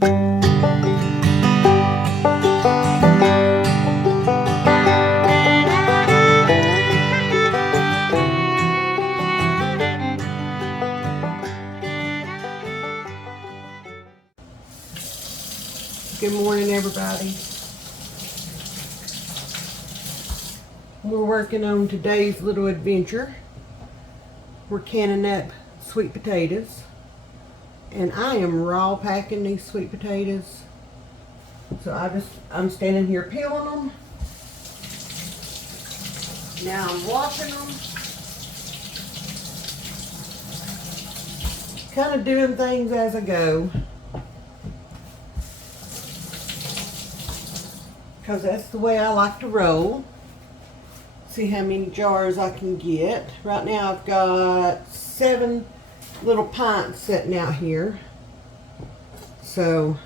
Good morning, everybody. We're working on today's little adventure. We're canning up sweet potatoes, and I am raw packing these sweet potatoes. So I'm standing here peeling them. Now I'm washing them. Kind of doing things as I go, because that's the way I like to roll. See how many jars I can get. Right now I've got 7 little pints sitting out here. So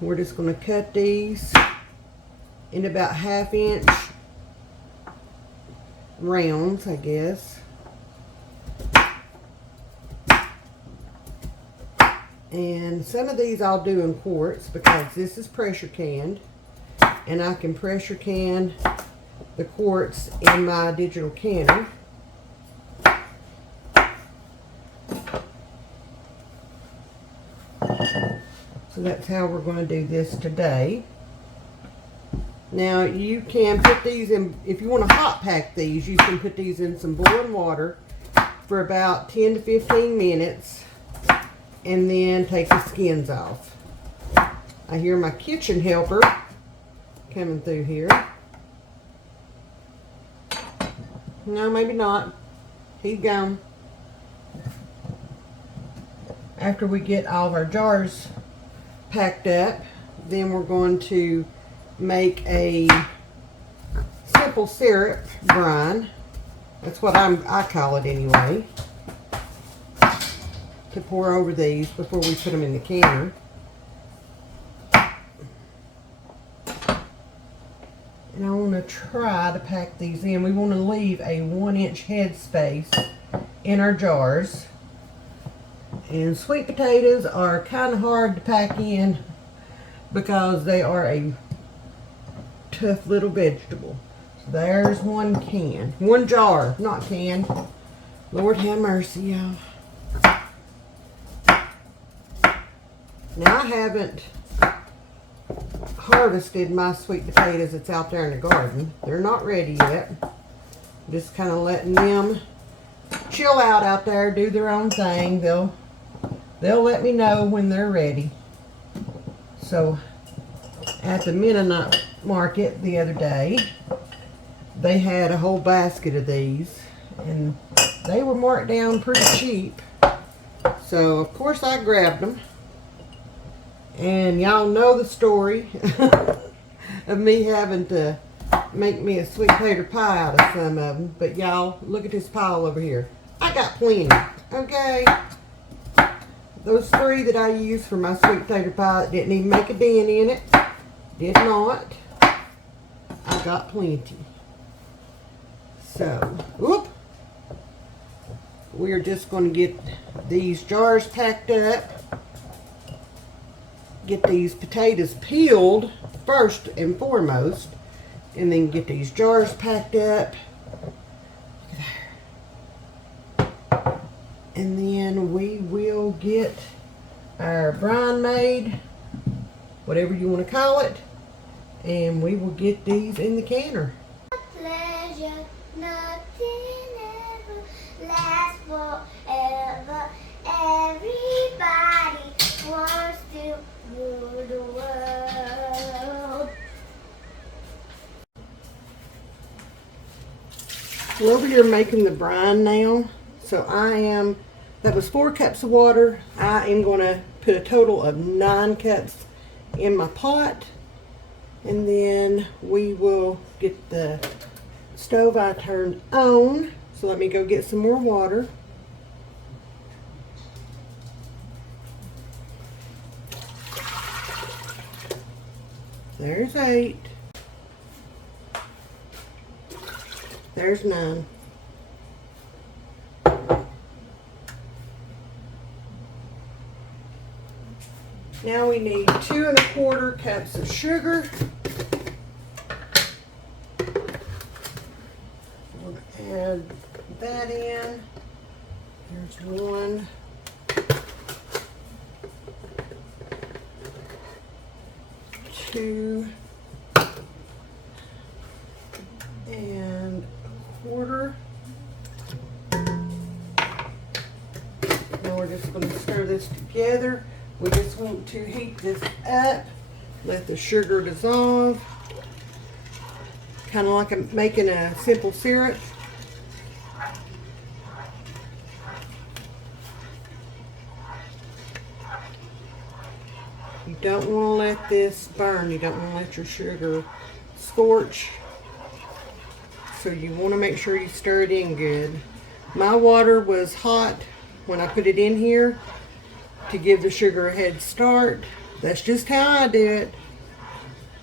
we're just going to cut these in about 1/2 inch rounds, I guess. And some of these I'll do in quarts because this is pressure canned, and I can pressure can the quarts in my digital canner. So that's how we're going to do this today. Now you can put these in, if you want to hot pack these, you can put these in some boiling water for about 10 to 15 minutes and then take the skins off. I hear my kitchen helper coming through here. No, maybe not. He's gone. After we get all of our jars packed up, then we're going to make a simple syrup brine. That's what I call it anyway. To pour over these before we put them in the canner. And I want to try to pack these in. We want to leave a 1-inch head space in our jars. And sweet potatoes are kind of hard to pack in because they are a tough little vegetable. So there's 1 can. 1 jar, not can. Lord have mercy, y'all. Now I haven't harvested my sweet potatoes that's out there in the garden. They're not ready yet. Just kind of letting them chill out there, do their own thing. They'll let me know when they're ready. So at the Mennonite market the other day, they had a whole basket of these, and they were marked down pretty cheap. So of course I grabbed them. And y'all know the story of me having to make me a sweet potato pie out of some of them. But y'all, look at this pile over here. I got plenty, okay? Those 3 that I used for my sweet potato pie that didn't even make a dent in it, did not. I got plenty. So, whoop. We're just going to get these jars packed up. Get these potatoes peeled first and foremost, and then get these jars packed up. And then we will get our brine made, whatever you want to call it, and we will get these in the canner. Pleasure, nothing ever lasts forever. Everybody wants to rule the world. We're over here making the brine now. So that was 4 cups of water. I am going to put a total of 9 cups in my pot. And then we will get the stove I turned on. So let me go get some more water. There's 8. There's 9. Now we need 2 1/4 cups of sugar. We'll add that in. There's 1. 2 and 1/4. Now we're just going to stir this together. We just want to heat this up, let the sugar dissolve, kind of like I'm making a simple syrup. You don't want to let this burn. You don't want to let your sugar scorch. So you want to make sure you stir it in good. My water was hot when I put it in here to give the sugar a head start. That's just how I do it.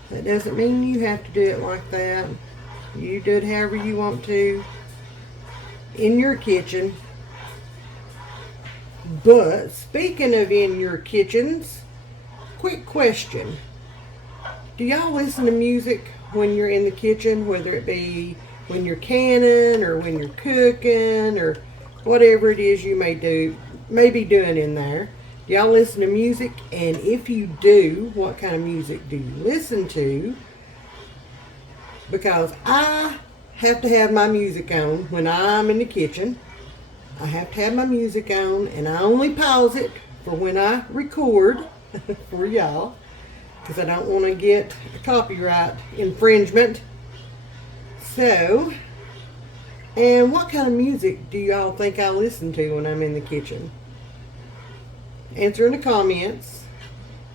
That doesn't mean you have to do it like that. You do it however you want to in your kitchen. But speaking of in your kitchens, quick question. Do y'all listen to music when you're in the kitchen, whether it be when you're canning or when you're cooking or whatever it is you may be doing in there? Do y'all listen to music? And if you do, what kind of music do you listen to? Because I have to have my music on when I'm in the kitchen. I have to have my music on, and I only pause it for when I record for y'all, because I don't want to get a copyright infringement. So, and what kind of music do y'all think I listen to when I'm in the kitchen? Answer in the comments,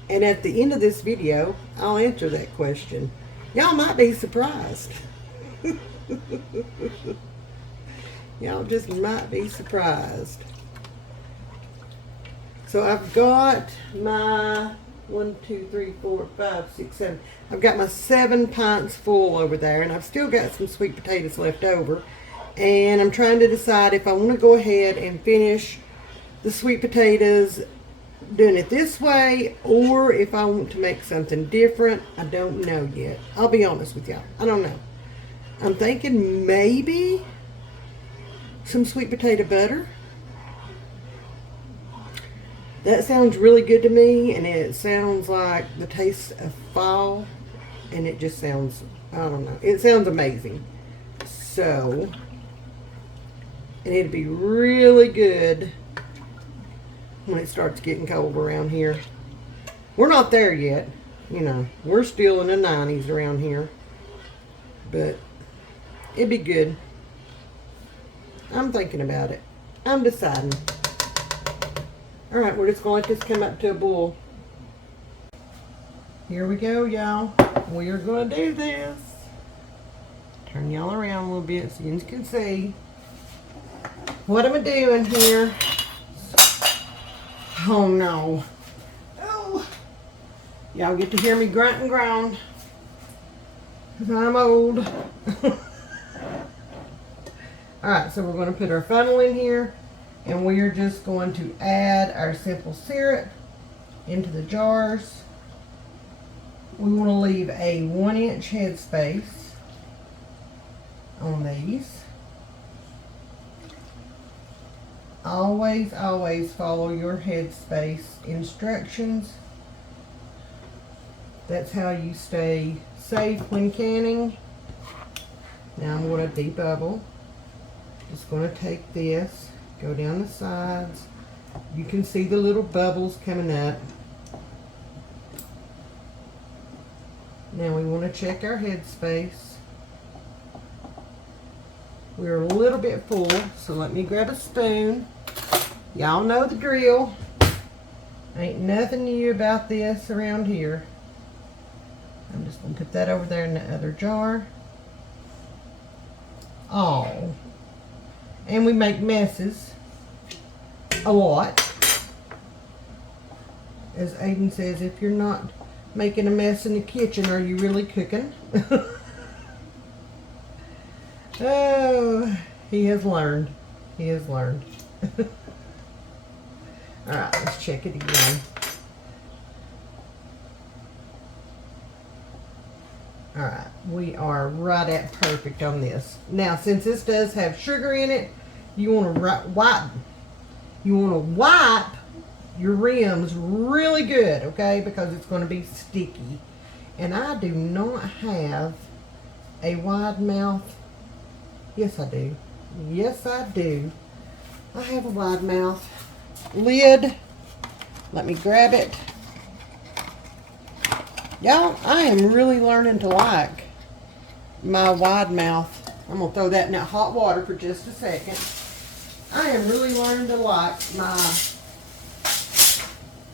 and at the end of this video I'll answer that question. Y'all might be surprised. Y'all just might be surprised. So I've got my 1, 2, 3, 4, 5, 6, 7. I've got my 7 pints full over there, and I've still got some sweet potatoes left over. And I'm trying to decide if I want to go ahead and finish the sweet potatoes doing it this way, or if I want to make something different. I don't know yet. I'll be honest with y'all. I don't know. I'm thinking maybe some sweet potato butter. That sounds really good to me, and it sounds like the taste of fall, and it just sounds, I don't know, it sounds amazing. So, and it'd be really good when it starts getting cold around here. We're not there yet, you know, we're still in the 90s around here, but it'd be good. I'm thinking about it. I'm deciding. All right, we're just going to let this come up to a boil. Here we go, y'all. We are going to do this. Turn y'all around a little bit so you can see. What am I doing here? Oh no. Oh. Y'all get to hear me grunt and groan, 'cause I'm old. Alright, so we're going to put our funnel in here, and we are just going to add our simple syrup into the jars. We want to leave a 1-inch headspace on these. Always, always follow your headspace instructions. That's how you stay safe when canning. Now I'm going to debubble. Just going to take this, go down the sides. You can see the little bubbles coming up. Now we want to check our headspace. We're a little bit full, so let me grab a spoon. Y'all know the drill. Ain't nothing new about this around here. I'm just going to put that over there in the other jar. Oh. And we make messes a lot. As Aiden says, if you're not making a mess in the kitchen, are you really cooking? Oh, he has learned. He has learned. Alright, let's check it again. Alright, we are right at perfect on this. Now, since this does have sugar in it, you want to wipe your rims really good, okay? Because it's going to be sticky. And I do not have a wide mouth. Yes, I do. Yes, I do. I have a wide mouth lid. Let me grab it. Y'all, I am really learning to like my wide mouth. I'm going to throw that in that hot water for just a second. I am really learning to like my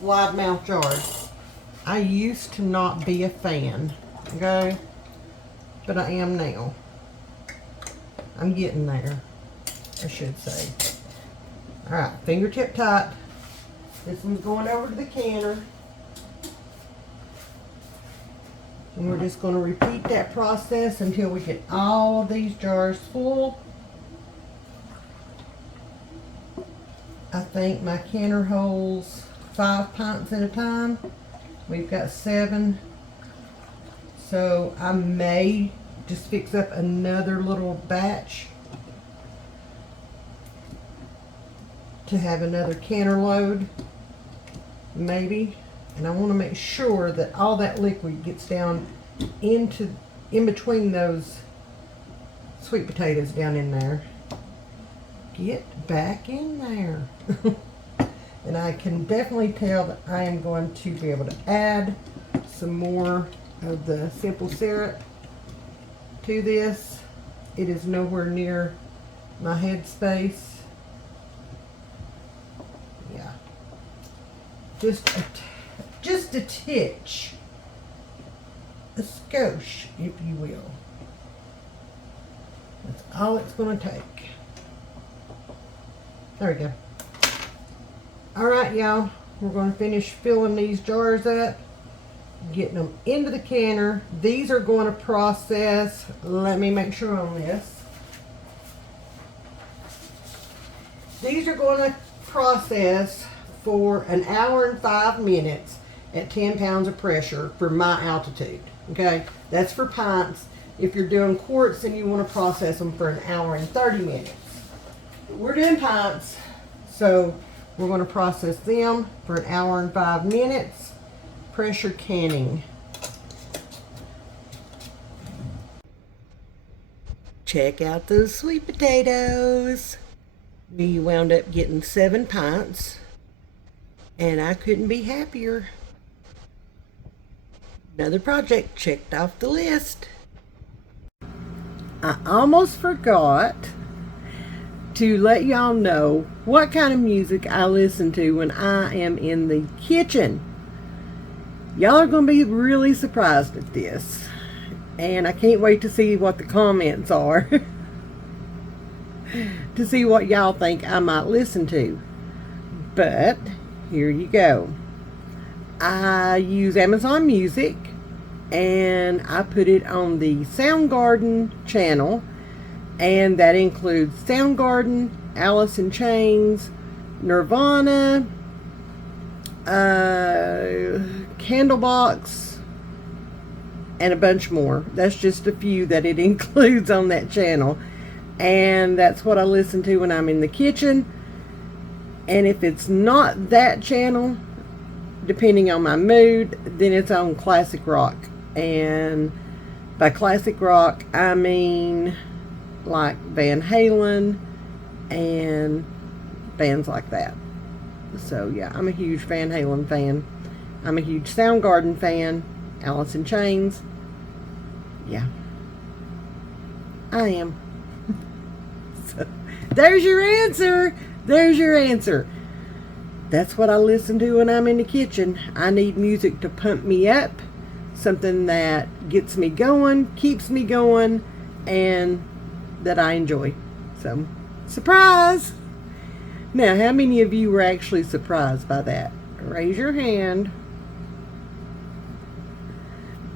wide mouth jars. I used to not be a fan, okay? But I am now. I'm getting there, I should say. Alright, fingertip tight. This one's going over to the canner. And we're just going to repeat that process until we get all of these jars full. I think my canner holds 5 pints at a time. We've got 7. So I may just fix up another little batch to have another canner load, maybe. And I want to make sure that all that liquid gets down in between those sweet potatoes down in there. Get back in there. And I can definitely tell that I am going to be able to add some more of the simple syrup to this. It is nowhere near my head space. Yeah. Just a titch. A skosh, if you will. That's all it's going to take. There we go. Alright, y'all. We're going to finish filling these jars up. Getting them into the canner. These are going to process. Let me make sure on this. These are going to process for an hour and 5 minutes at 10 pounds of pressure for my altitude. Okay, that's for pints. If you're doing quarts, then you want to process them for an hour and 30 minutes. We're doing pints, so we're going to process them for an hour and 5 minutes. Pressure canning. Check out those sweet potatoes. We wound up getting 7 pints, and I couldn't be happier. Another project checked off the list. I almost forgot to let y'all know what kind of music I listen to when I am in the kitchen. Y'all are going to be really surprised at this. And I can't wait to see what the comments are. To see what y'all think I might listen to. But here you go. I use Amazon Music, and I put it on the Soundgarden channel, and that includes Soundgarden, Alice in Chains, Nirvana, Candlebox, and a bunch more. That's just a few that it includes on that channel, and that's what I listen to when I'm in the kitchen. And if it's not that channel, depending on my mood, then it's on classic rock. And by classic rock, I mean like Van Halen and bands like that. So yeah, I'm a huge Van Halen fan. I'm a huge Soundgarden fan. Alice in Chains. Yeah, I am. So there's your answer. There's your answer. That's what I listen to when I'm in the kitchen. I need music to pump me up, something that gets me going, keeps me going, and that I enjoy. So, surprise! Now, how many of you were actually surprised by that? Raise your hand.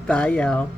Bye, y'all.